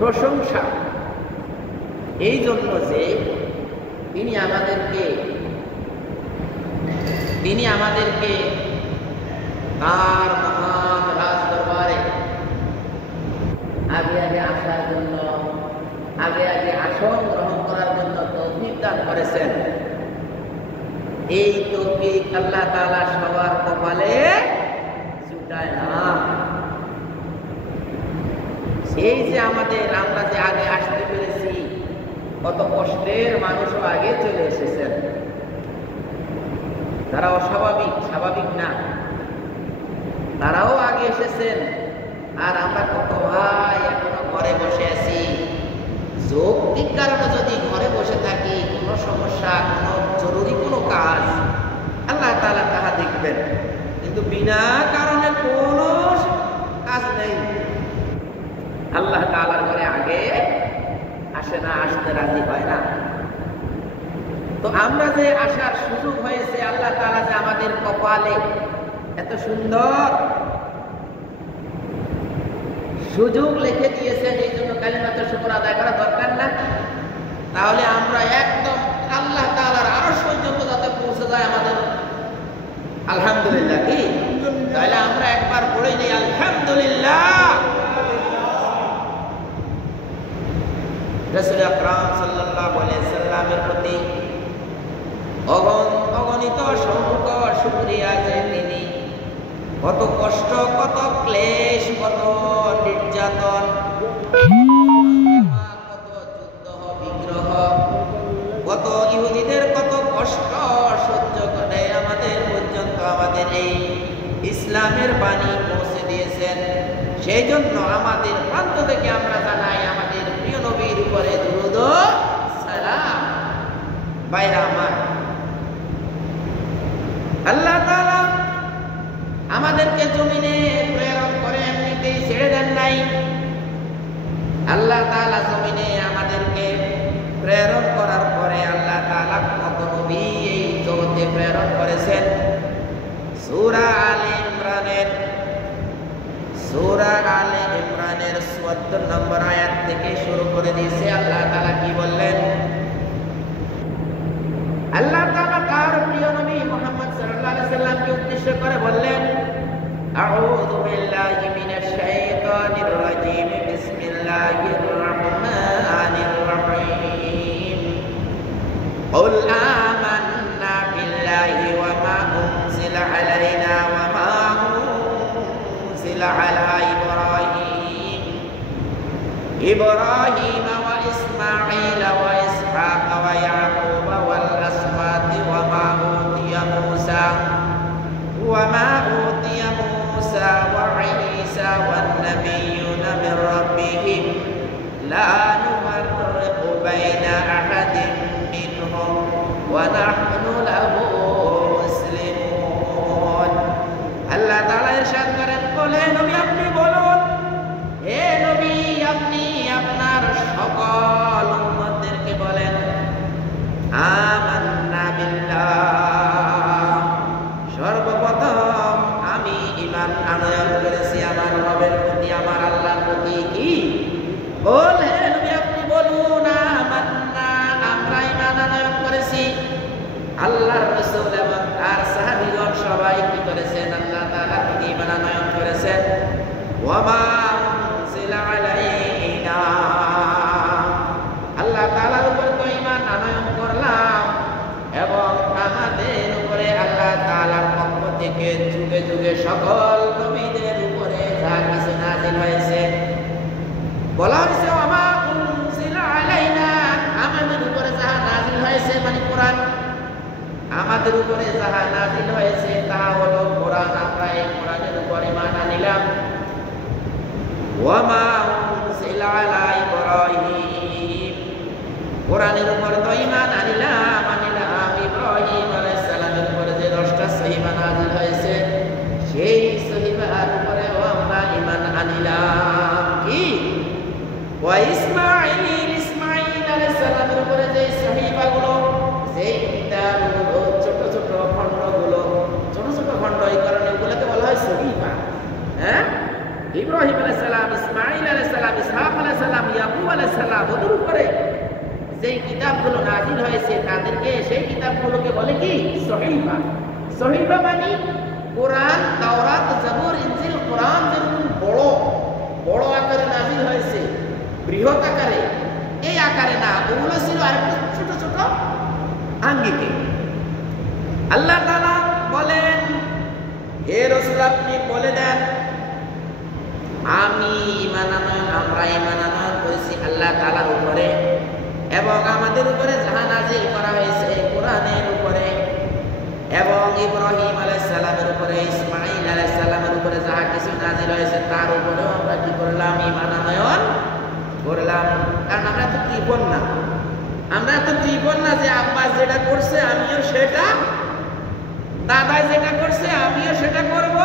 প্রশংসা এই জন্য যে তিনি আমাদেরকে তার মহান রাজ দরবারে আগে আগে আসার জন্য আগে আগে আসন গ্রহণ করার জন্য তৌফিক দান করেছেন। এই তৌফিক আল্লাহ তাআলা সবার কপালে জুটায় না। এই যে আমরা যে আগে আসতে পেরেছি, কত কষ্টের মানুষও আগে চলে এসেছেন, তারা অস্বাভাবিক, স্বাভাবিক না, তারাও আগে এসেছেন। আর আমরা কত ভাই এখনো ঘরে বসে আছি। যৌক্তিক কারণে যদি ঘরে বসে সমস্যা, কোনো জরুরি কোনো কাজ, আল্লাহ তাআলা তাহা দেখবেন। কিন্তু বিনা কারণে কোনো কাজ নেই, আল্লাহ তাআলার ঘরে আগে আসে না, আসতে রাজি হয় না। তো আমরা যে আসার সুযোগ হয়েছে, আল্লাহ তাআলা যে আমাদের কপালে এত সুন্দর সুযোগ লিখে দিয়েছেন, এই জন্য কালিমাতে শুকর আদায় করা দরকার না? তাহলে আমরা একদম আল্লাহ তাআলার আরশ পর্যন্ত যাতে পৌঁছে যায় আমাদের আলহামদুলিল্লাহ, কি তাহলে আমরা একবার পড়ে নেই আলহামদুলিল্লাহ। রাসূল আকরাম সাল্লাল্লাহু আলাইহি সাল্লামের প্রতি অগণিত অসংখ্য শুকরিয়া যে তিনি কত কষ্ট, কত ক্লেশ, কত নির্যাতন, কত যুদ্ধ বিগ্রহ, কত ইহুদিদের কত কষ্ট সহ্য করে আমাদের পর্যন্ত আমাদের এই ইসলামের বাণী পৌঁছে দিয়েছেন। সেই জন্য আমাদের প্রান্ত থেকে আমরা জানাই আমাদের প্রিয় নবীর উপরে দুরূদ ও সালাম। ভাইরা আমার, আল্লাহ তাআলা আমাদেরকে জমিনে প্রেরণ করে এমনিতেই ছেড়ে দেন নাই। আল্লাহ তাআলা জমিনে আমাদেরকে প্রেরণ করার পরে আল্লাহ তাআলা কত নবী এই জগতে প্রেরণ করেছেন। সূরা আলে ইমরানের ৭৪ নম্বর আয়াত থেকে শুরু করে দিয়েছে। আল্লাহ তাআলা কি বললেন? আল্লাহ তাআলা তার প্রিয় নবী মুহাম্মদ সাল্লাল্লাহু আলাইহি সাল্লামকে উদ্দেশ্য করে বললেন, আউযু বিল্লাহি মিনাশ শাইতানির রাজীম, বিসমিল্লাহির রাহমানির রাহিম। কুল আমান্না বিল্লাহি ওয়া মা উনজিলা আলাইনা ওয়া মা উনজিলা আলা ইব্রাহিম ওয়া ইসমাঈল ওয়া ইসহাক ওয়া ইয়াকুব ওয়াল আসবাত ওয়া মা উতিয়া মূসা ওয়া ঈসা ওয়ান নাবিয়্যুনা মির রাব্বিহিম লা নুফাররিকু বাইনা আহাদিন মিনহুম ওয়া নাহনু লাহু মুসলিমুন। আল্লাহ তাআলা ইরশাদ করেন, বলে নবী আপনি বলুন, হে নবী আপনি আপনার সকল উম্মতদেরকে বলেন, আমান্না বিল্লাহ, সর্বপ্রথম আমি ঈমান আনয়ন করেছি আমার রবের প্রতি, আমার আল্লাহর প্রতি। কি বল? হে নবী আপনি বলুন, আমান্না, আমরা ঈমান আনয়ন করেছি। আল্লাহর রাসূল এবং তার সাহাবীগণ সবাই কি করেছেন? আল্লাহ তাআলার প্রতি ঈমান আনয়ন করেছেন। ওয়া মা উনজিলা আলাইনা, আল্লাহ তাআলার উপর তো ঈমান আনয়ন করলাম এবং আমাদের উপরে আল্লাহ তাআলার পক্ষ থেকে যুগে যুগে সকল নবীদের উপরে যা কিছু নাযিল হয়েছে, বলা হয়েছে ওয়া মা উনজিলা আলাইনা, আমাদের উপরে যা নাযিল হয়েছে মানে কোরআন, আমাদের উপরে যাহা নাযিল হয়েছে তা হলো কোরআন। আমরা এই কোরআনের উপর ঈমান আনিলাম। ওয়া মা উনজিলা আলা ইব্রাহিম, কোরআনের উপর তো ঈমান আনিলাম ইব্রাহিম আলাইহিস সালামের উপরে যে 10টা সহিফা নাযিল হয়েছে, সেই সহিফার উপরেও আমরা ঈমান আনিলাম। কি? ওয়া ইসমাঈল আলাইহিস সালামের উপরে যে সহিফাগুলো, যেই কিতাবগুলো, ছোট ছোট খণ্ডগুলো, ছোট ছোট খণ্ড, এই কারণে এগুলোকে বলা হয় সহিফা। হ্যাঁ, ইব্রাহিম আলাইহিস সালাম, ইসমাঈল আলাইহিস সালাম, ইসহাক আলাইহিস সালাম, ইয়াকুব আলাইহিস সালাম, ওদের উপরে যেই কিতাবগুলো নাযিল হয়েছে তাদেরকে, সেই কিতাবগুলোকে বলে কি? সহিফা। সহিফা মানে কোরআন, তাওরাত, জবুর, ইনজিল, কোরআন যেরকম বড় বড় আকারে নাযিল হয়েছে, বৃহৎ আকারে, এই আকারে না, ওগুলো ছিল আরেকটু ছোট ছোট আঙ্গিকে। আল্লাহ তাআলা বলেন, হে রাসূল আপনি বলে দেন, আমরা ঈমান আনয়ন করেছি আল্লাহ তাআলার উপরে এবং আমাদের উপরে যাহা নাযিল করা হয়েছে কোরআনের উপরে, এবং ইব্রাহিম আলাইহিস সালামের উপরে, ইসমাঈল আলাইহিস সালামের উপরে যাহা কিছু নাযিল হয়েছে তার উপরেও আমরা কি করলাম? ঈমান আনয়ন করলাম। কারণ আমরা তো কৃপণ না, আমরা তো তো ত্রিপল না যে আব্বা যেটা করছে আমিও সেটা, দাদা যেটা করছে আমিও সেটা করব,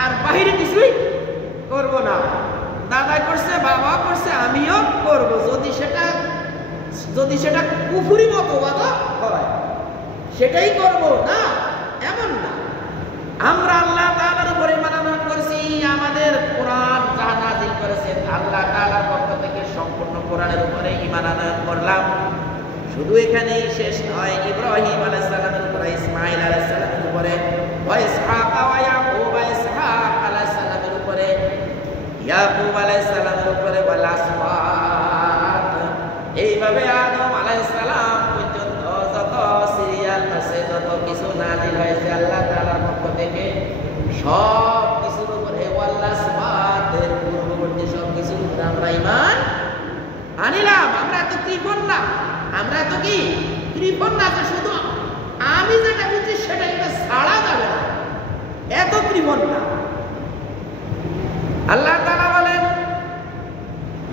আর বাহিরে কিছুই করব না। দাদা করছে, বাবা করছে, আমিও করব, যদি সেটা কুফরি মতবাদ হয় সেটাই করব না, এমন না। আমরা আল্লাহ তাআলার উপরে ঈমান আনয়ন করছি। আমাদের কোরআন যা নাযিল করেছেন আল্লাহ তাআলার পক্ষ থেকে সম্পূর্ণ কোরআনের উপরে ঈমান আনয়ন করলাম। শুধু এখানেই শেষ নয়, ইব্রাহিম আলাইহিস সালামের উপরে, ইসমাঈল আলাইহিস সালামের উপরে, ওয়া ইসহাক ওয়া ইয়াকুব ইসহাক আলাইহিস সালামের উপরে, ইয়াকুব আলাইহিস সালামের উপরে, ওয়াল আসবাত, এইভাবে আদম আলাইহিস সালাম পর্যন্ত যত সিরিয়াল আছে, যত কিছু নাযিল হয়েছে আল্লাহ তাআলার পক্ষ থেকে সব কিছুর উপরে, ওয়াল আসবাত, এর পূর্ববর্তী সব কিছুর উপরে আমরা ঈমান আনিলাম। আমরা তো কৃপণ না, আমরা তো কি কৃপণ না যে শুধু আমি যেটা বুঝি সেটা এটা ছাড়া যাবে না, এত কৃপণ না। আল্লাহ তাআলা বলেন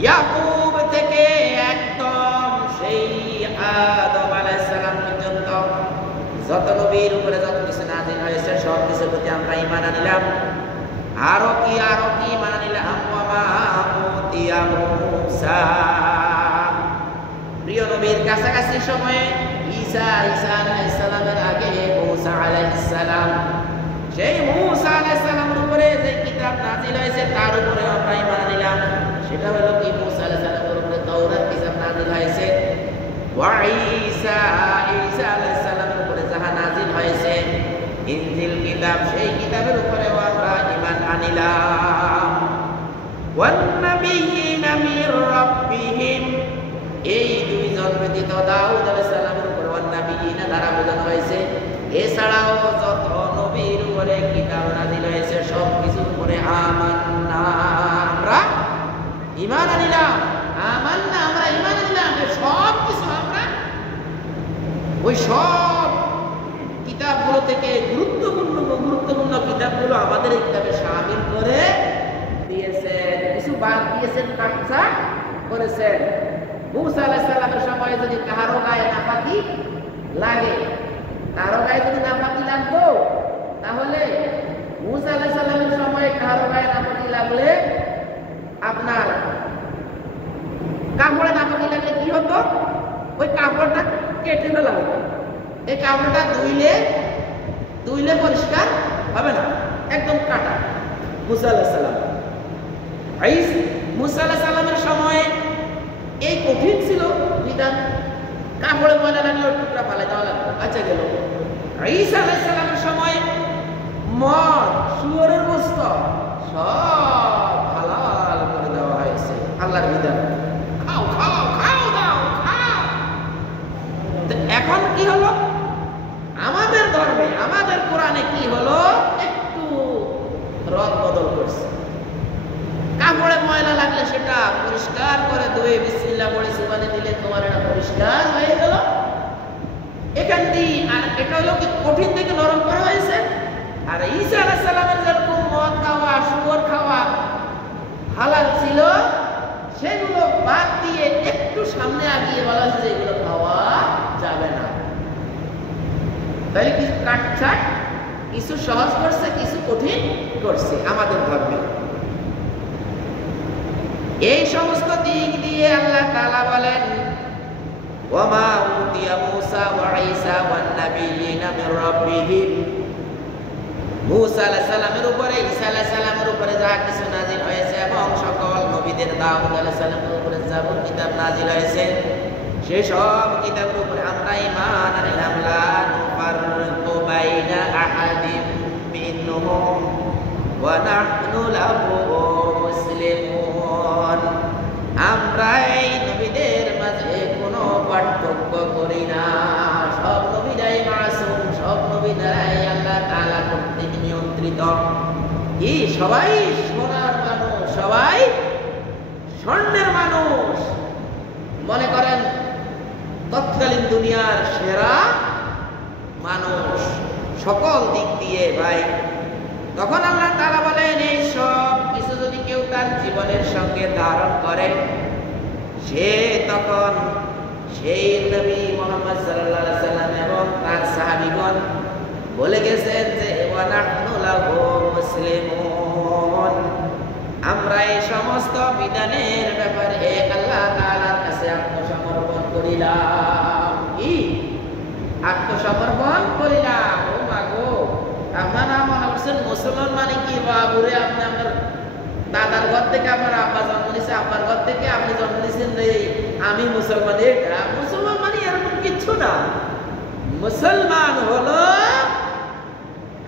ইয়াকুব থেকে একদম সেই আদম আলাইহিস সালাম পর্যন্ত যত নবীর উপরে যত কিছু নাযিল হয়েছে সব কিছুর প্রতি আমরা ঈমান আনিলাম। আরো কি ঈমান আনিলাম, ওয়া মা উতিয়া মূসা, প্রিয় নবীর কাছাকাছি সময়ে ঈসা আলাইহিস সালামের আগে মূসা আলাইহিস সালাম, সেই মূসা আলাইহিস সালামের উপরে যে কিতাব নাযিল হয়েছে তার উপরে আমরা ঈমান আনিলাম। সেটা হলো কি, মূসা আলাইহিস সালামের উপরে তাওরাত কিতাব নাযিল হয়েছে। ওয়া ঈসা আলাইহিস সালামের উপরে যাহা নাযিল হয়েছে ইনজিল কিতাব, সেই কিতাবের উপরে আমরা ঈমান আনিলাম। ওয়ান নাবিয়্যিনা মির রাব্বিহিম, এই দুইজন ব্যতীত দাউদ আলাইহিস সালামের উপরে ওয়ান নাবিয়্যিনা দ্বারা বোঝানো হয়েছে এছাড়াও যত নবীর উপরে কিতাব নাযিল হয়েছে সব কিছুর উপরে আমান্না, আমরা ঈমান আনিলাম। আমান্না, আমরা ঈমান আনিলাম যে সব কিছু আমরা ওই সব কিতাবগুলো থেকে গুরুত্বপূর্ণ কিতাবগুলো আমাদের এই কিতাবে শামিল করে দিয়েছেন, কিছু বাদ দিয়েছেন, কাটছাট করেছেন। মূসা আলাইহিস সালামের সময় যদি কারো গায়ে নাপাকি লাগে, কারো গায়ে যদি নাপাকি লাগতো, তাহলে মূসা আলাইহিস সালামের সময় কারো গায়ে নাপাকি লাগলে, আপনার কাপড়ে নাপাকি লাগলে কি হতো, ওই কাপড়টা কেটে ফেলা হতো। এই কাপড়টা ধুইলে পরিষ্কার হবে না, একদম কাটা। মূসা আলাইহিস সালাম, মূসা আলাইহিস সালামের সময় এই কঠিন ছিল বিধান, কাপড়ে ময়লা লাগলে টুকরা ফালাই দেওয়া লাগতো, আচ্ছা গেল। ঈসা আলাইহিস সালামের সময় মদ, শুয়োরের গোশত সব হালাল করে দেওয়া হয়েছে, আল্লাহর বিধান, খাও খাও খাও দাও খাও। এখন কি হলো, আমাদের ধর্মে আমাদের কোরআনে কি হলো, একটু রদ বদল করছে। কাপড়ে ময়লা লাগলে সেটা পরিষ্কার করে ধুয়ে বিসমিল্লাহ বলে সুবহানে দিলে তোমার এটা পরিষ্কার হয়ে গেল। এখান দিয়ে আর এটা হলো কি কঠিন থেকে নরম করা হয়েছে। আর ঈসা আলাইহিস সালামের যেরকম মদ খাওয়া, শুয়োর খাওয়া হালাল ছিল, সেগুলো বাদ দিয়ে একটু সামনে আগিয়ে বলা হয়েছে যে এগুলো খাওয়া যাবে না। তাহলে কিছু কাটছাট, কিছু সহজ করছে, কিছু কঠিন করছে আমাদের ধর্মে। এই সমস্ত দিক দিয়ে আল্লাহ তাআলা বলেন ওয়া মা উতিয়া মূসা ওয়া ঈসা ওয়ান নাবিয়্যিনা মির রাব্বিহিম, মূসা আলাইহিস সালামের উপরে, ঈসা আলাইহিস সালামের উপরে যা কিছু নাযিল হয়েছে এবং সকল নবীদের দাউদ আলাইহিস সালামের উপরে যাবতীয় কিতাব নাযিল হয়েছে সেই সব কিতাবের উপরে আমরা ঈমান আনলাম। লা নুফাররিকু বাইনা আহাদিম মিনহুম ওয়া নাহনু লাহু মুসলিমুন, আমরা এই নবীদের মাঝে কোনো পার্থক্য করি না। সব নবীরাই মাসুম, সব নবীরাই আল্লাহ তাআলা কর্তৃক নিয়ন্ত্রিত। কি সবাই সোনার মানুষ, সবাই স্বর্ণের মানুষ, মনে করেন তৎকালীন দুনিয়ার সেরা মানুষ সকল দিক দিয়ে ভাই। তখন আল্লাহ তাআলা বলেন এই সব কিছু যদি কেউ তার জীবনের সঙ্গে ধারণ করে, সে তখন সেই নবী মুহাম্মদ সাল্লাল্লাহু আলাইহি সাল্লাম এবং তার সাহাবীগণ বলে গেছেন যে ওয়া নাহনু লাহু মুসলিমুন, আমরা এই সমস্ত বিধানের ব্যাপারে আল্লাহ তাআলার কাছে আত্মসমর্পণ করিলাম। কি আত্মসমর্পণ করিলাম? ও মাগো, আপনারা মনে করছেন মুসলমান মানে কি বাবুরে আপনি আপনার দাদার ঘর থেকে আপনার আব্বা জন্ম নিয়েছে, আব্বার ঘর থেকে আপনি জন্ম নিয়েছেন, আমি মুসলমান। এটা মুসলমান মানে এরকম কিচ্ছু না। মুসলমান হলো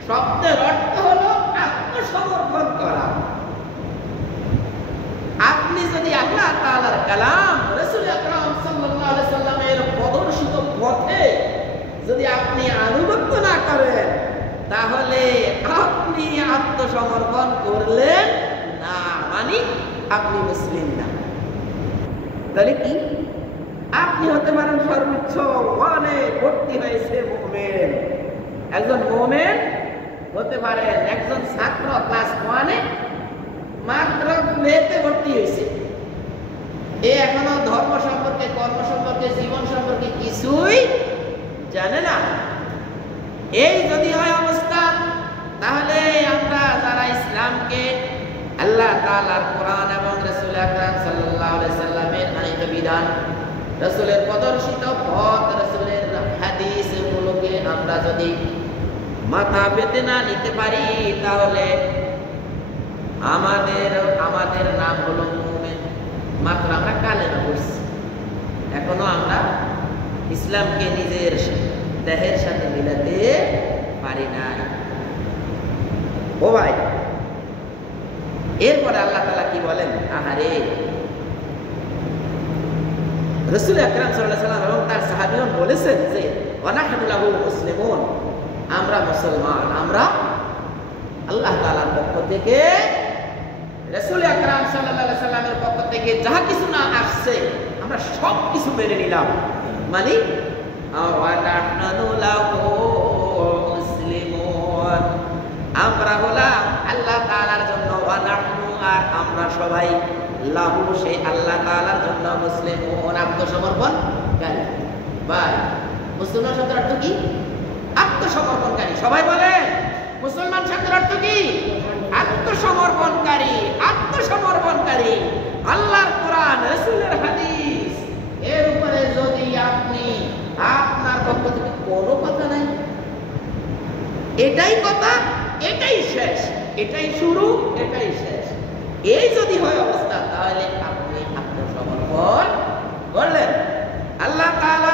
শব্দের অর্থ হলো আত্মসমর্পণ করা। আপনি যদি আল্লাহ তাআলার কালাম রাসূল আকরাম সাল্লাল্লাহু আলাইহি সাল্লামের প্রদর্শিত পথে যদি আপনি আনুগত্য না করেন, তাহলে আপনি আত্মসমর্পণ করলেন না, মানে আপনি মুসলিম না। তাহলে কি আপনি হতে পারেন সর্বোচ্চ ওয়ানে ভর্তি হয়েছে মুমিন, একজন মুমিন হতে পারেন, একজন ছাত্র ক্লাস ওয়ানে মাত্র মেয়েতে ভর্তি হয়েছে, এ এখনো ধর্ম সম্পর্কে, কর্ম সম্পর্কে, জীবন সম্পর্কে কিছুই জানে না। এই যদি হয় অবস্থা, তাহলে আমরা যারা ইসলামকে আল্লাহ তাআলার কোরআন এবং রাসূল আকরাম সাল্লাল্লাহু আলাইহি সাল্লামের আনিত বিধান, রাসূলের প্রদর্শিত পথ, রাসূলের হাদিস গুলোকে আমরা যদি মাথা পেতে না নিতে পারি, তাহলে আমাদের নাম হলো মুমিন, মাত্র আমরা কালেমা পড়ছি, এখনো আমরা ইসলামকে নিজের দেহের সাথে মিলাতে পারি নাই। ও ভাই, এরপরে আল্লাহ তাআলা কি বলেন? আহারে, রাসূল আকরাম সাল্লাল্লাহু আলাইহি সাল্লাম এবং তার সাহাবীগণ বলেছেন যে ওয়া নাহনু লাহু মুসলিমুন, আমরা মুসলমান, আমরা আল্লাহ তাআলার পক্ষ থেকে, রাসূল আকরাম সাল্লাল্লাহু আলাইহি সাল্লামের পক্ষ থেকে যাহা কিছু না আসছে আমরা সব কিছু মেনে নিলাম, মানে ওয়া নাহনু লাহু মুসলিমুন, আমরা হলাম আল্লাহ তাআলার জন্য, ওয়া নাহনু, আর আমরা সবাই, লাহু, সেই আল্লাহ তাআলার জন্য, মুসলিমুন, আত্মসমর্পণকারী। ভাই, মুসলমান শব্দের অর্থ কি? আত্মসমর্পণকারী। সবাই বলে মুসলমান শব্দের অর্থ কি? আত্মসমর্পণকারী। আত্মসমর্পণকারী আল্লাহর কোরআন, রাসূলের হাদিস, এর উপরে যদি আপনি আপনার পক্ষ থেকে কোনো কথা নাই, এটাই কথা, এটাই শেষ, এটাই শুরু, এটাই শেষ, এই যদি হয় অবস্থা, তাহলে আপনি আত্মসমর্পণ করলেন। আল্লাহ তাআলা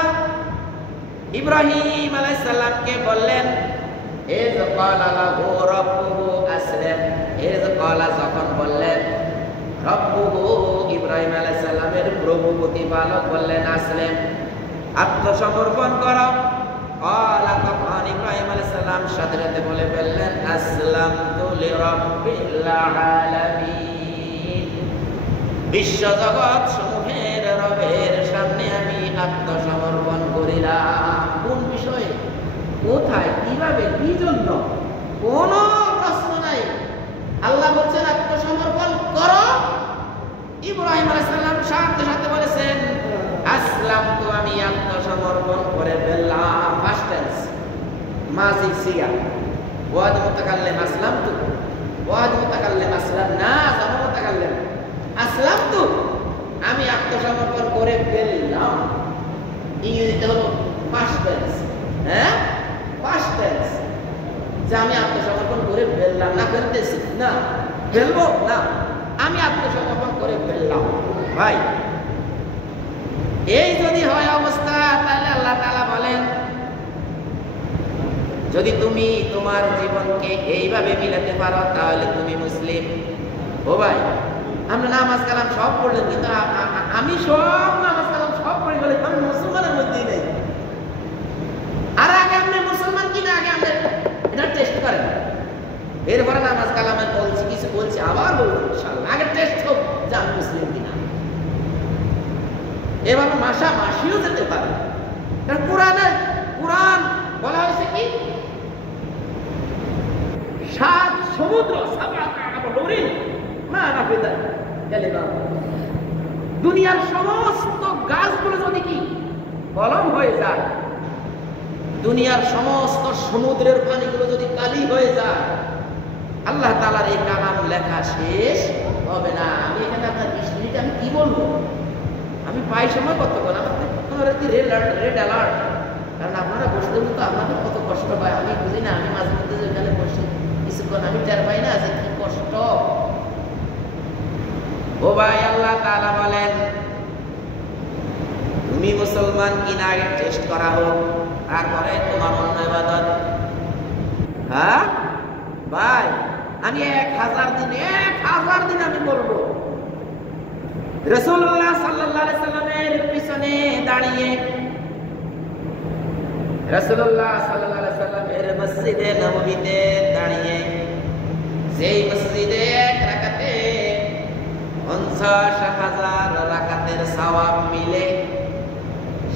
ইব্রাহিম আলাইহিস সালামকে বললেন, ইয ক্বালা লাহু রাব্বুহু আসলিম, ইয ক্বালা, যখন বললেন, রাব্বুহু, ইব্রাহিম আলাইহিস সালামের প্রভু প্রতিপালক বললেন, আসলিম, আত্মসমর্পণ করো। ক্বালা, তখন ইব্রাহিম আলাইহিস সালাম সাথে সাথে বলে ফেললেন, আসলামতু লিরাব্বিল আলামিন, বিশ্ব জগৎ সমূহের রবের সামনে আমি আত্মসমর্পণ করিলাম। কোন বিষয়ে, কোথায়, কিভাবে, কি জন্য, কোনো প্রশ্ন নাই। আল্লাহ বলছেন আত্মসমর্পণ করো, ইব্রাহিম আলাইহিস সালাম সাথে সাথে বলেছেন আসলামতু, আমি আত্মসমর্পণ করে ফেললাম। ফার্স্ট টেন্স, মাজি সিগা, ওয়াজ মুতাকাল্লিম আসলামতু, ওয়াজ মুতাকাল্লিম আসলামনা, জামা মুতাকাল্লিম আসলামতু, আমি আত্মসমর্পণ করে ফেললাম। ইংরেজিতে হলো ফার্স্ট টেন্স। হ্যাঁ, ফার্স্ট টেন্স, যে আমি আত্মসমর্পণ করে ফেললাম, না ফেলতেছি, না ফেলবো না, আমি আত্মসমর্পণ করে ফেললাম। ভাই, এই যদি হয় অবস্থা, তাহলে আল্লাহ তাআলা বলেন, যদি তুমি তোমার জীবনকে এইভাবে মিলাতে পারো, তাহলে তুমি মুসলিম। ও ভাই, আমরা নামাজ কালাম সব পড়লেন, কিন্তু আমি সব নামাজ কালাম সব পড়ে বলে আমি মুসলমানের মধ্যেই নেই। আর আগে আপনি মুসলমান কিনা, আগে আপনি এটা টেস্ট করেন, এরপরে নামাজ কালামে বলছি, কিছু বলছি, আবার বলবো ইনশাআল্লাহ, আগে টেস্ট হোক যে আমি মুসলিম কিনা। এভাবে মাসা মাসিও যেতে পারে। কারণ কোরআন বলা হয়েছে কি, 7 সমুদ্র, দুনিয়ার সমস্ত গাছগুলো যদি কি কলম হয়ে যায়। দুনিয়ার সমস্ত সমুদ্রের পানিগুলো যদি কালি হয়ে যায়, আল্লাহ তাআলার এই কালাম লেখা শেষ হবে না। আমি এখানে আপনার 20 মিনিট আমি কি বলবো, আমি পাই সময় কতক্ষণ, আমার রেড অ্যালার্ট। কারণ আপনারা বসতে তো আপনাদের কত কষ্ট হয় আমি বুঝি না। আমি মাঝে মধ্যে যেখানে বসি কিছুক্ষণ আমি টের পাই না যে কি কষ্ট। ও ভাই, আল্লাহ তাআলা বলেন তুমি মুসলমান কিনা আগে টেস্ট করা হোক, তারপরে তোমার অন্য ইবাদত। হ্যাঁ ভাই, আমি 1000 দিন আমি বলবো রাসূলুল্লাহ সাল্লাল্লাহু আলাইহি সাল্লামের পিছনে দাঁড়িয়ে, রাসূলুল্লাহ সাল্লাল্লাহু আলাইহি সাল্লামের মসজিদে নববীতে দাঁড়িয়ে, যেই মসজিদে এক রাকাতে 50,000 রাকাতের সওয়াব মিলে,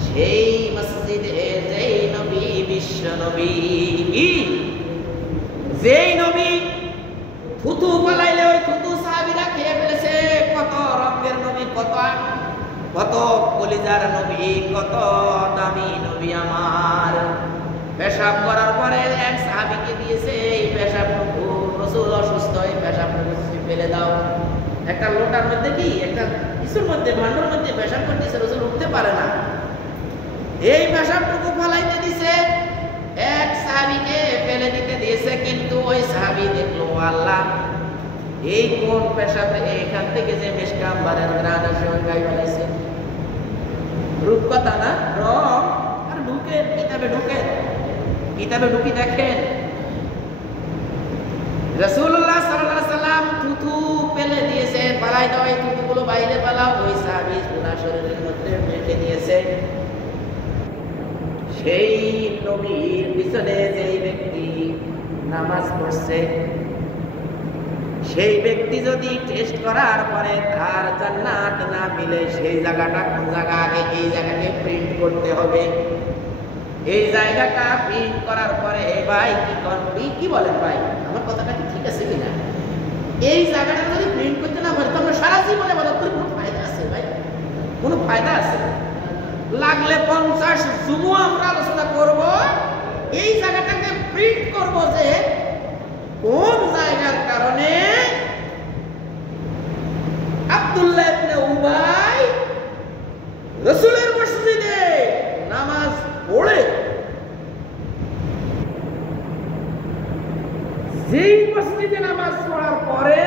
সেই মসজিদে যেই নবী বিশ্ব নবী, যেই নবী থুতু পালাইলে ওই থুতু সাহাবীরা খেয়ে ফেলেছে, কত রঙের নবী, কত কলিজার নবী, কত দামি নবী আমার। পেশাব করার পরে এক সাহাবীকে দিয়েছে এই পেশাবটুকু, রাসূল অসুস্থ, এই পেশাবটুকু ফেলে দাও। একটা লোটার মধ্যে কি একটা কিছুর মধ্যে ভান্ডার মধ্যে পেশাব করতেছে, রাসূল উঠতে পারে না, এই পেশাবটুকু ফলাইতে দিছে, এক সাহাবীকে ফেলে দিতে দিয়েছে। কিন্তু ওই সাহাবী দেখলো আল্লাহ এই কোন পেশাবে এখান থেকে যে মেশকাম্বারের গ্রান আসে ওই গায়ে ফেলাইছে। রূপকথা না, রং। আর ঢুকেন কিতাবে ঢুকি দেখেন রাসূলুল্লাহ সাল্লাল্লাহু আলাইহি সাল্লাম থুতু ফেলে দিয়েছে, পালাই দাও, এই থুতুগুলো বাইরে পালাও। ওই সাহাবী পুরা শরীরের মধ্যে রেখে দিয়েছে। সেই নবীর পিছনে যেই ব্যক্তি নামাজ পড়ছে, সেই ব্যক্তি যদি টেস্ট করার পরে তার জান্নাত না মিলে, সেই জায়গাটা কোন জায়গা, আগে এই জায়গাকে প্রিন্ট করতে হবে। এই জায়গাটা প্রিন্ট করার পরে ভাই কি বলেন ভাই, আমার কথাটা কি ঠিক আছে কিনা? এই জায়গাটা যদি প্রিন্ট করতে না পারে তো আমরা সারা জীবনে বলার কোনো ফায়দা আছে ভাই? কোনো ফায়দা আছে? লাগলে 50 যুগ আমরা আলোচনা করব, এই জায়গাটাকে প্রিন্ট করব যে কোন জায়গার কারণে আব্দুল্লাহ ইবনে উবাই রাসূলের মসজিদে নামাজ পড়ে, যেই মসজিদে নামাজ পড়ার পরে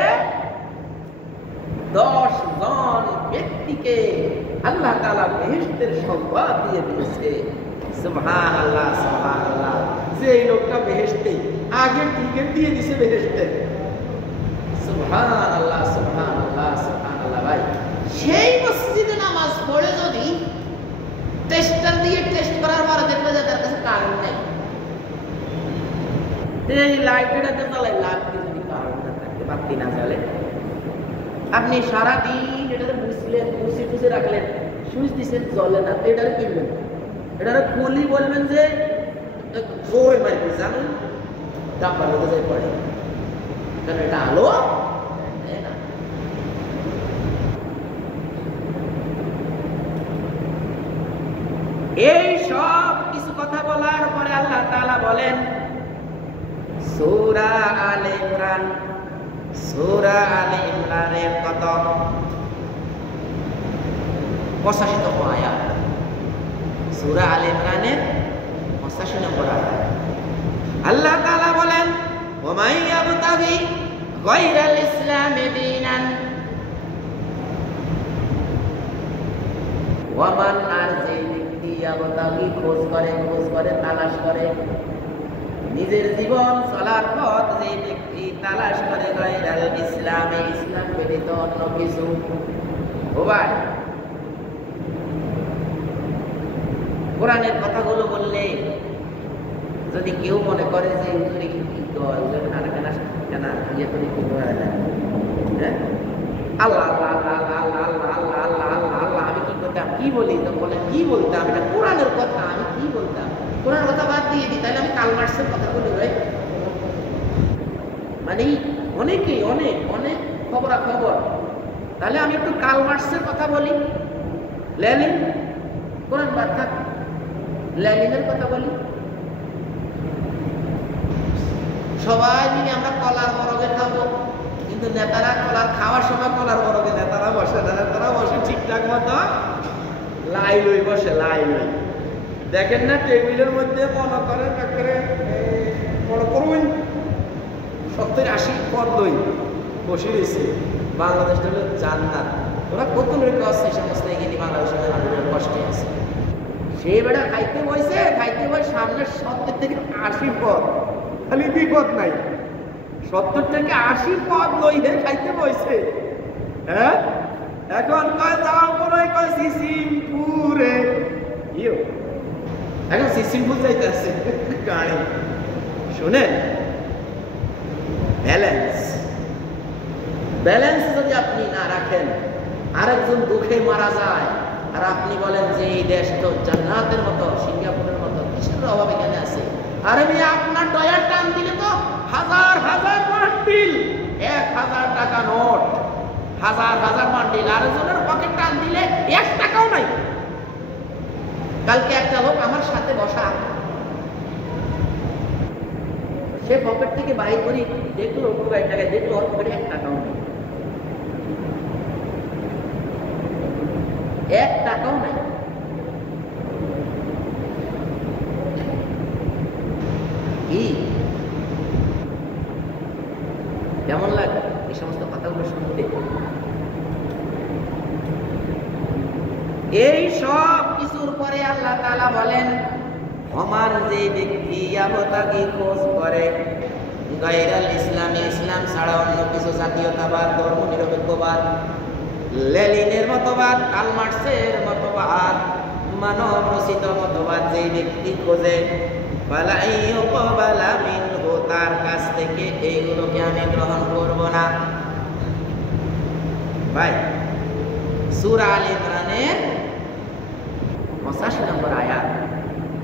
10 জন ব্যক্তিকে আল্লাহ তাআলা বেহেশতের সংবাদ দিয়ে দিয়েছে। সুবহানাল্লাহ, সুবহানাল্লাহ। যেই লোকটা বেহেশতে আগে টিকিট দিয়ে দিয়েছে বেহেশতে। সুবহানাল্লাহ, সুবহানাল্লাহ, সুবহানাল্লাহ। ভাই, সেই মসজিদে নামাজ পড়ে যদি টেস্টার দিয়ে টেস্ট করার পরে দেখবে যে তার কাছে কারেন্ট নেই, এই লাইটটাতে জ্বালাই, লাইট যদি কারেন্ট না থাকে, বাতি না জ্বলে, আপনি সারাদিন এটাতে মুছে রাখলেন, সুইচ দিচ্ছেন, জ্বলে না, এটারে কিনবেন, এটারে খুলি বলবেন যে জোরে মারবে, জানুন ডাব্বার লোকে যাই পড়ে, কারণ এটা আলো না। এই সব কিছু কথা বলার পরে আল্লাহ তাআলা বলেন সূরা আলে ইমরান, সূরা আলে ইমরানের কত 85তম আয়াত, সূরা আলে ইমরানের 85 নম্বর আয়াত। আল্লাহ তাআলা বলেন ওয়া মান ইয়াবতাগি গায়রাল ইসলামি দীনান, ওয়া মান, আর যে ব্যক্তি ইয়াবতাগি খোঁজ করে তালাশ করে, নিজের জীবন চলার পথ যে ব্যক্তি তালাশ করে গায়রাল ইসলামে, ইসলাম ব্যতীত অন্য কিছু। ও ভাই, কোরআনের কথাগুলো বললে যদি কেউ মনে করে যে হুজুরে কি কয়, ইয়ে করে কি করা যায়, হ্যাঁ, আল্লাহ আল্লাহ আল্লাহ আল্লাহ আল্লাহ আল্লাহ আল্লাহ আল্লাহ আল্লাহ, আমি কি করতাম, কি বলি, তো বলে কি বলতাম, এটা কোরআনের কথা, আমি কি বলতাম, কোরআনের কথা বাদ দিয়ে দিই, তাহলে আমি কাল মার্ক্সের কথা বলি ভাই। মানে অনেকেই অনেক অনেক খবরাখবর, তাহলে আমি একটু কাল মার্ক্সের কথা বলি, লেনিন, কোরআন বাদ থাক, লেনিনের কথা বলি, সবাই মিলে আমরা কলার বরগে খাবো, কিন্তু নেতারা কলার খাওয়ার সময় কলার বরগে নেতারা বসে না, নেতারা বসে ঠিকঠাক মতো লাই লই বসে, লাই লই। দেখেন না টেবিলের মধ্যে মনে করেন মনে করুন 70-80 পদ লই বসে রয়েছে। বাংলাদেশটা হলো জান্নাত। ওরা কত রেখে আসছে এই সমস্ত এগিয়ে বাংলাদেশের মানুষের কষ্টে আছে। সে বেড়া খাইতে বসে, খাইতে বসে সামনে 70 থেকে 80 পদ, খালি বিপদ নাই, 70 থেকে 80 পদ লই হে খাইতে বসে। হ্যাঁ, এখন কয় যাও পরে কয় সিসিমপুরে, ইয়ো এখন সিসিমপুর যাইতে আছে গাড়ি। শুনেন, ব্যালেন্স যদি আপনি না রাখেন, আরেকজন দুঃখে মারা যায় আর আপনি বলেন যে এই দেশ তো জান্নাতের মতো, সিঙ্গাপুরের মতো, কিছুর অভাব এখানে আছে। আরে মেয়ে আপনার ডয়ার টান দিলে তো হাজার হাজার মান্ডিল, 1000 টাকা নোট, হাজার হাজার মান্ডিল, আরেকজনের পকেট টান দিলে 1 টাকাও নাই। কালকে একটা লোক আমার সাথে বসা, সে পকেট থেকে বাইর করে দেখলো 2 টাকা, দেখলো ওর পকেটে 1 টাকাও নেই, 1 টাকাও নাই। কি কেমন লাগে এই সমস্ত কথাগুলো শুনতে? এই সব কিছুর পরে আল্লাহ তাআলা বলেন, ওমান যে ব্যক্তি আবতাকে খোঁজ করে গায়রাল ইসলামে, ইসলাম ছাড়া অন্য কিছু জাতীয়তাবাদ, ধর্ম নিরপেক্ষবাদ, লেনিনের মতবাদ, কার্ল মার্কসের মতবাদ, মানব রচিত মতবাদ যে ব্যক্তি খোঁজে, ফালা ইউকবালা মিনহু, তার কাছ থেকে এইগুলোকে আমি গ্রহণ করব না। ভাই, সূরা আল ইমরানের 85 নম্বর আয়াত,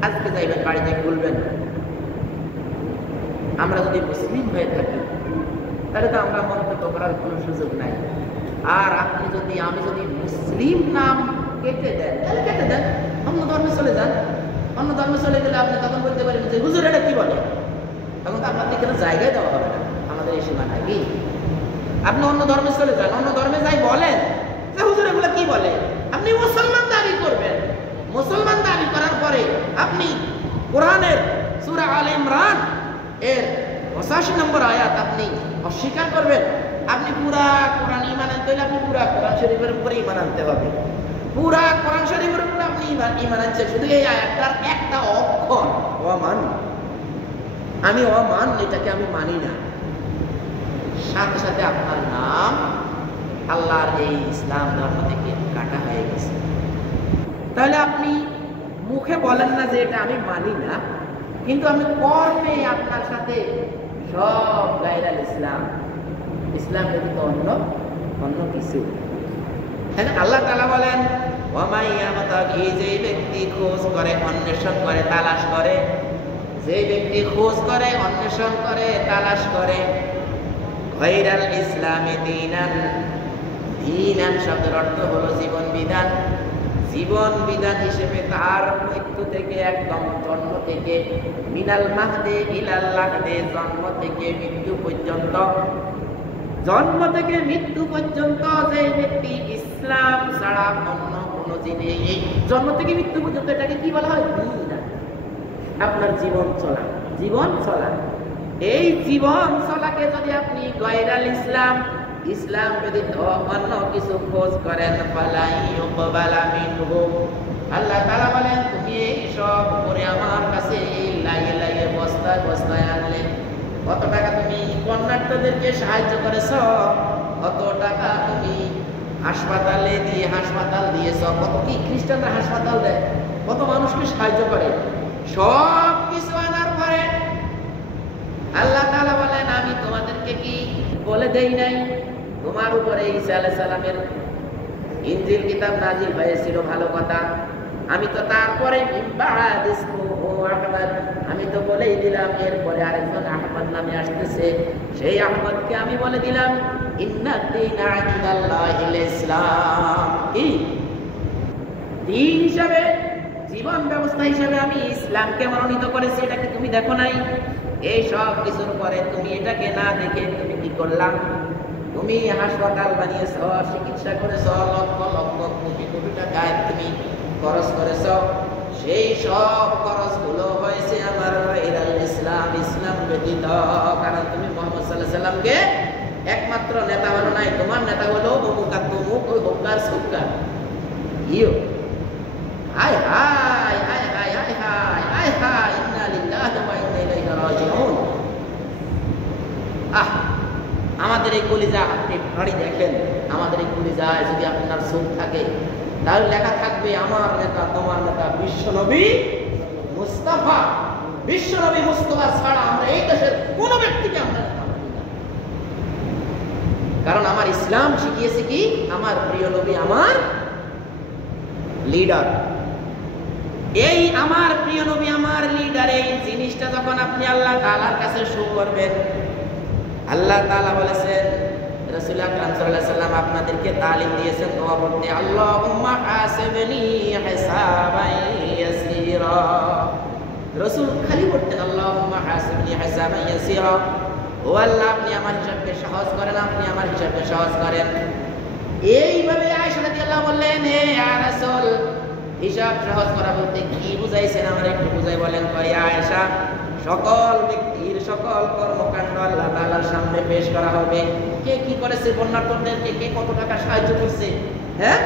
আজকে যাইবেন বাড়িতে খুলবেন। আমরা যদি মুসলিম হয়ে থাকি তাহলে তো আমরা মন্তব্য করার কোনো সুযোগ নাই। আর আপনি যদি, আমি যদি মুসলিম নাম কেটে দেন, তাহলে কেটে দেন, অন্য ধর্মে চলে যান। অন্য ধর্মে চলে গেলে আপনি তখন বলতে পারেন যে হুজুর এটা কি বলে, তখন তো আপনাদের কোনো জায়গায় দেওয়া হবে না, আমাদের এই সীমানা কি। আপনি অন্য ধর্মে চলে যান, অন্য ধর্মে যাই বলেন যে হুজুর এগুলো কি বলে, আপনি মুসলমান দাবি করবেন। মুসলমান দাবি করার পরে আপনি কোরআনের সূরা আল ইমরান এর 85 নম্বর আয়াত আপনি অস্বীকার করবেন। আপনি পুরা কোরআন ঈমান আনতে হলে আপনি পুরা কোরআন শরীফের উপরে ঈমান আনতে হবে। পুরা কোরআন শরীফের উপরে আপনি ঈমান আনছেন, শুধু এই আয়াতটার একটা অক্ষর অমান, আমি অমান, এটাকে আমি মানি না, সাথে সাথে আপনার নাম আল্লাহর এই ইসলাম ধর্ম থেকে কাটা হয়ে গেছে। তাহলে আপনি মুখে বলেন না যে এটা আমি মানি না, কিন্তু আমি কর্মে আপনার সাথে সব গায়রাল ইসলাম, ইসলাম ব্যতীত অন্য কিছু। আল্লাহ তাআলা বলেন, যে ব্যক্তি খোঁজ করে, অন্বেষণ করে, তালাশ করে, যে ব্যক্তি খোঁজ করে, অন্বেষণ করে, তালাশ করে গায়রাল ইসলামে দীনান, দীনান শব্দের অর্থ হলো জীবন বিধান। জীবন বিধান হিসেবে তার মৃত্যু থেকে, একদম জন্ম থেকে, মিনাল মাহদে ইলাল লাহদে, জন্ম থেকে মৃত্যু পর্যন্ত, জন্ম থেকে মৃত্যু পর্যন্ত যে ব্যক্তি ইসলাম ছাড়া অন্য কোন জিনিস, এই জন্ম থেকে মৃত্যু পর্যন্ত এটাকে কি বলা হয়? দীন। আপনার জীবন চলা, জীবন চলা, এই জীবন চলাকে যদি আপনি গায়রাল ইসলাম, ইসলাম ব্যতীত অন্য কিছু খোঁজ করেন, ফালা ইউকবালা মিনহু, আল্লাহ তাআলা বলেন তুমি এই সব করে আমার কাছে এই লাইয়ে লাইয়ে বস্তায় বস্তায় আনলে, কত টাকা তুমি কন্যাট্যদেরকে সাহায্য করেছ, কত টাকা তুমি হাসপাতালে দিয়ে, হাসপাতাল দিয়েছ, কত কি খ্রিস্টানরা হাসপাতাল দেয়, কত মানুষকে সাহায্য করে, সব কিছু আনার পরে আল্লাহ তাআলা বলেন আমি তোমাদেরকে কি বলে দেই নাই তোমার উপরে ঈসা আলাইহিস সালামের ইনজিল কিতাব নাজিল হয়েছিল, ভালো কথা, আমি তো তারপরে আমি তো বলেই দিলাম এরপরে আরেকজন আহমদ নামে আসতেছে, সেই আহমদকে আমি বলে দিলাম ইন্নাদ-দীনা ইনদাল্লাহিল ইসলাম, কি দিন হিসাবে জীবন ব্যবস্থা হিসেবে আমি ইসলামকে মনোনীত করেছি, এটা কি তুমি দেখো নাই? এই সব কিছুর পরে তুমি এটাকে না দেখে তুমি কি করলাম? তুমি হাসপাতাল বানিয়েছ, চিকিৎসা করেছ, লক্ষ লক্ষ কোটি কোটি টাকা তুমি খরচ করেছ। সেই সব খরচগুলো হয়েছে আমার ইসলাম, ইসলাম ব্যতীত। কারণ তুমি মুহাম্মদ সাল্লাল্লাহু আলাইহি সাল্লামকে একমাত্র নেতা বানো নাই, তোমার নেতা হলো অমুক আর তমুক, ওই হোকার সুকার ইয়ো। হায় হায় হায় হায় হায় হায় হায় হায়, ইন্না লিল্লাহি ওয়া ইন্না ইলাইহি রাজিউন। আমাদের এই কলিজা আপনি ভারী দেখেন, আমাদের এই কলিজায় যদি আপনার চোখ থাকে তাহলে লেখা থাকবে আমার নেতা, তোমার নেতা বিশ্বনবী মুস্তাফা। বিশ্বনবী মুস্তাফা ছাড়া আমরা এই দেশের কোন ব্যক্তিকে আমরা নেতা মানি না। কারণ আমার ইসলাম শিখিয়েছে কি, আমার প্রিয় নবী আমার লিডার। এই আমার প্রিয় নবী আমার লিডার, এই জিনিসটা যখন আপনি আল্লাহ তাআলার কাছে শো করবেন, আল্লাহ তাআলা বলেছেন, রাসূল আকরাম সাল্লাল্লাহু আলাইহি সাল্লাম আপনাদেরকে তালিম দিয়েছেন দোয়া পড়তে, আল্লাহুম্মা হাসিবনি হিসাবান ইয়াসীরা। রাসূল খালি পড়তেন আল্লাহুম্মা হাসিবনি হিসাবান ইয়াসীরা, ও আল্লাহ আপনি আমার হিসাবকে সহজ করেন, আপনি আমার হিসাবকে সহজ করেন। এইভাবে আয়েশা রাদিয়াল্লাহু বললেন, হে ইয়া রাসূল, হিসাব সহজ করা বলতে কি বুঝাইছেন আমার একটু বুঝাই বলেন। কয় আয়েশা, সকল ব্যক্তির সকল কর্মকাণ্ড আল্লাহ তাআলার সামনে পেশ করা হবে। কে কি করেছে, বন্যার্থদেরকে কে কত টাকা সাহায্য করছে, হ্যাঁ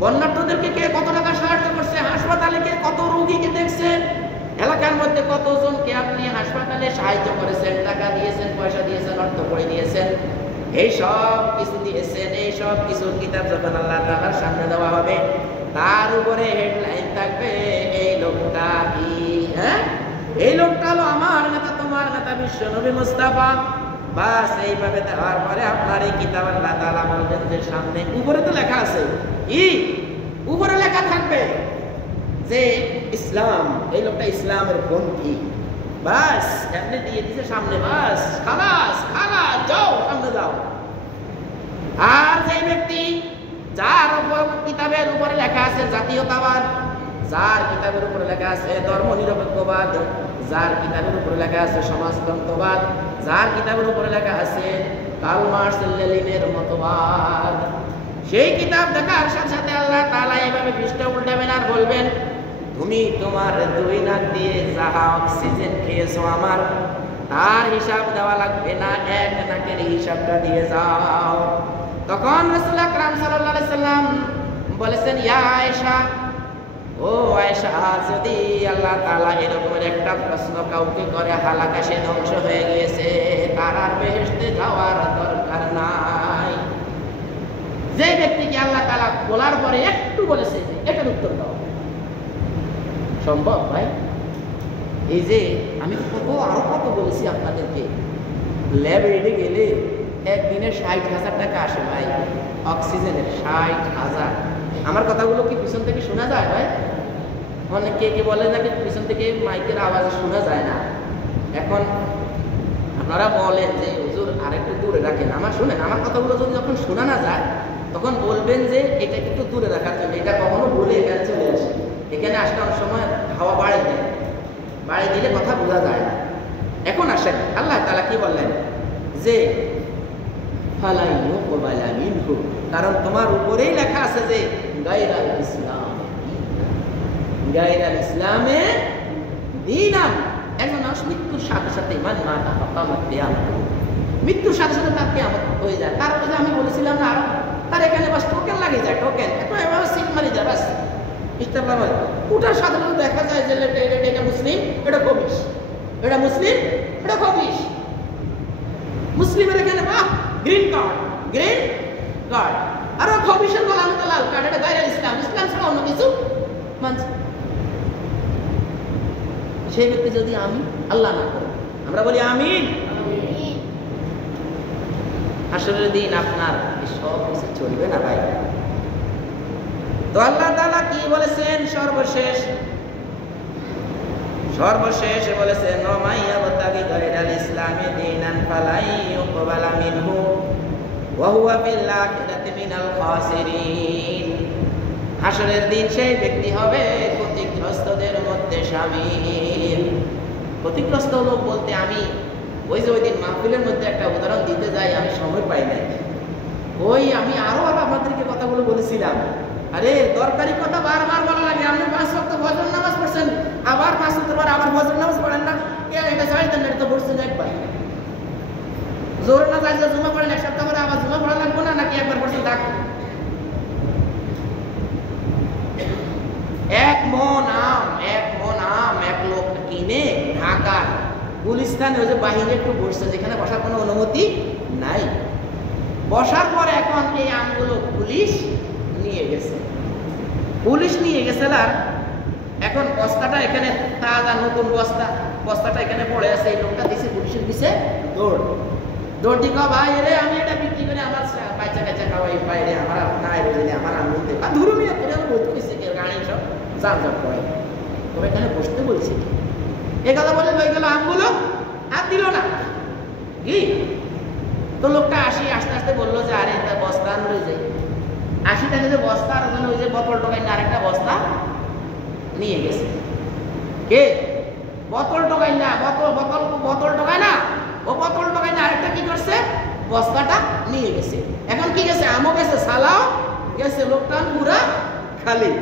বন্যার্থদেরকে কে কত টাকা সাহায্য করছে, হাসপাতালে কে কত রোগীকে দেখছে, এলাকার মধ্যে কতজনকে আপনি হাসপাতালে সাহায্য করেছেন, টাকা দিয়েছেন, পয়সা দিয়েছেন, অর্থ করে দিয়েছেন, এই সব কিছু দিয়েছেন। এই সব কিছুর কিতাব যখন আল্লাহ তাআলার সামনে দেওয়া হবে, তার উপরে হেডলাইন থাকবে এই লোকটা কি, হ্যাঁ এই লোকটা হলো আমার নেতা, তোমার নেতা বিশ্বনবী মুস্তাফা। বাস এইভাবে দেওয়ার পরে আপনার এই কিতাব আল্লাহ তাআলা বলবেন যে সামনে উপরে তো লেখা আছে, কি উপরে লেখা থাকবে যে ইসলাম, এই লোকটা ইসলামের পন্থী। বাস এমনি দিয়ে দিছে সামনে, বাস খালাস খালাস, যাও সামনে যাও। আর যে ব্যক্তি যার কিতাবের উপরে লেখা আছে জাতীয়তাবাদ, যার কিতাবের উপরে লেখা আছে ধর্ম নিরপেক্ষবাদ, যার কিতাবের উপরে লেখা আছে সমাজতন্ত্রবাদ, যার কিতাবের উপরে লেখা আছে কার্ল মার্কস লেনিনের মতবাদ, সেই কিতাব দেখার সাথে সাথে আল্লাহ তাআলা এইভাবে পৃষ্ঠা উল্টাবেন আর বলবেন, তুমি তোমার দুই নাক দিয়ে যাহা অক্সিজেন খেয়েছো আমার, তার হিসাব দেওয়া লাগবে না, এক নাকের হিসাবটা দিয়ে যাও। তখন রাসূল আকরাম সাল্লাল্লাহু আলাইহি সাল্লাম বলেছেন, ইয়া আয়েশা, ও আয়েশা, যদি আল্লাহ তাআলা এরকমের একটা প্রশ্ন কাউকে করে হালাকা সে ধ্বংস হয়ে গিয়েছে, তার আর বেহেশতে যাওয়ার দরকার নাই। যে ব্যক্তিকে আল্লাহ তাআলা বলার পরে একটু বলেছে এটার উত্তর দাও, সম্ভব ভাই? এই যে আমি আরো কত বলেছি আপনাদেরকে, ল্যাবরেটরি গেলে একদিনে 60,000 টাকা আসে ভাই, অক্সিজেনের 60,000। আমার কথাগুলো কি পিছন থেকে শোনা যায় ভাই? অনেক কে বলে নাকি পিছন থেকে মাইকের আওয়াজ শোনা যায় না। এখন আপনারা বলেন যে হুজুর আরেকটু দূরে রাখেন, আমার শুনেন, আমার কথাগুলো যদি যখন শোনা না যায় তখন বলবেন যে এটা একটু দূরে রাখার জন্য। এটা কখনো বলে এখানে চলে আসে, এখানে আসলে অনেক সময় হাওয়া বাড়ে দেয়, বাড়ি দিলে কথা বোঝা যায় না। এখন আসেন, আল্লাহ তাআলা কি বললেন যে কারণ তোমার উপরেই লেখা আছে যে গায়রাল ইসলাম, গায়রাল ইসলামে দীনান। একজন মানুষ মৃত্যুর সাথে সাথে মৃত্যুর সাথে সাথে তার কিয়ামত হয়ে যায়। তারপরে আমি বলেছিলাম না, তার এখানে বাস টোকেন লাগে যায়, টোকেন এভাবে সিট মারি যায়, বাস ওটার সাথে সাথে দেখা যায় যে এটা মুসলিম, এটা খবিশ, এটা মুসলিম, এটা খবিশ। মুসলিমের এখানে বাহ গ্রিন কার্ড, গ্রিন কার্ড, আর খবিশের গলা মতো লাল কার্ড, এটা গায়রাল ইসলাম, ইসলাম ছাড়া অন্য কিছু মানছে। সেই ব্যক্তি যদি আমি আল্লাহ না করি, আমরা বলি আমিন, হাসরের দিন আপনার সব কিছু চলবে না ভাই। তো আল্লাহ তাআলা কি বলেছেন সর্বশেষ বলেছেন, ওমাইয়াবতাগি গায়রাল ইসলামি দীনান ফালাই ইউকবালা মিনহু ওয়া হুয়া ফিল আখিরাতি মিনাল খাসিরিন। হাসরের দিন সেই ব্যক্তি হবে ক্ষতিগ্রস্তদের মধ্যে শামিল। ক্ষতিগ্রস্ত লোক বলতে আমি ওই যে ওই দিন মাহফিলের মধ্যে একটা উদাহরণ দিতে যাই, আমি সময় পাই নাই। আমি আরো আপনাদেরকে কথাগুলো বলেছিলাম, আরে দরকারি কথা বারবার বলা লাগে। আপনি 5 ওয়াক্ত ফজর নামাজ পড়ছেন, আবার 5 ওয়াক্ত পর আবার ফজর নামাজ পড়েন না, এটা ছাড়ি দেন, এটা তো পড়ছেন একবার। জোর না যাইলে জুমা পড়েন, এক সপ্তাহ পরে আবার জুমা পড়া লাগবে না, নাকি একবার পড়ছেন থাক। 1 মণ আম এক লোক কিনে ঢাকা গুলিস্তানে ওই যে বাহিরে একটু বসছে, যেখানে বসার কোনো অনুমতি নাই। বসার পরে এখন এই আমগুলো পুলিশ নিয়ে গেছে। আর এখন বস্তাটা এখানে তাজা নতুন বস্তাটা এখানে পড়ে আছে। এই লোকটা দিছে পুলিশের পিছে দৌড় দিকা, ভাই রে আমি এটা বিক্রি করে আমার বাচ্চা কাচ্চা খাওয়াই বাইরে, আমার নাই বুঝলি আমার আম নিতে বা ধরু মিয়া করে আমি বলতে গেছি গাড়ি সব চার্জার করে, তবে এখানে বসতে বলছি। এ কথা বলে লই গেল আমগুলো, আর দিল না কি। তো লোকটা আস্তে আস্তে বললো যে আরে তা বস্তা আনলে যাই। 80 টাকা যে বস্তা, আর ওই যে বোতল টোকাই না আরেকটা বস্তা নিয়ে গেছে। কে বোতল টোকাই না, বোতল টোকাই না, ও বোতল টোকাই না আরেকটা কি করছে, বস্তাটা নিয়ে গেছে। এখন কি গেছে, আমও গেছে, সালাও গেছে, লোকটা পুরা খালি।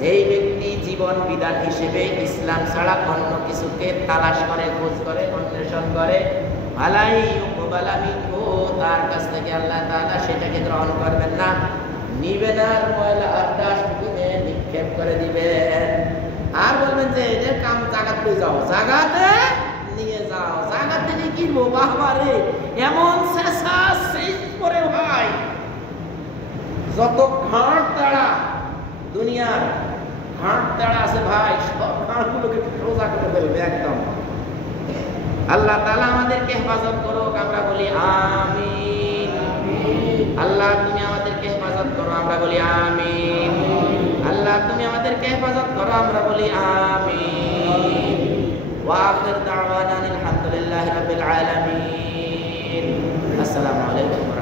যেই ব্যক্তি জীবন বিধান হিসেবে ইসলাম ছাড়া অন্য কিছুকে তালাশ করে, খোঁজ করে, অন্বেষণ করে, তার কাছ থেকে আল্লাহ তাআলা সেটাকে গ্রহণ করবেন না, নিবেন, আর ময়লা আর ডাস্টবিনে নিক্ষেপ করে দিবেন। আর বলবেন যে এদের কাম জাগাতে যাও, জাগাতে নিয়ে যাও, জাগাতে নিয়ে কিনবো। বাবারে এমন শেষা শেষ করে ভাই, যত ঘাট তাড়া দুনিয়ার ঘাট তাড়া আছে ভাই, সব ঘাটগুলোকে সোজা করে ফেলবে একদম। আল্লাহ তাআলা আমাদেরকে হেফাজত করুক, আমরা বলি আমিন। আল্লাহ তুমি আমাদেরকে হেফাজত করো, আমরা বলি আমিন। আল্লাহ তুমি আমাদেরকে হেফাজত করো, আমরা বলি আমিন। ওয়া আখির দাওয়ানা আলহামদুলিল্লাহি রাব্বিল আলামিন। আসসালামু আলাইকুম।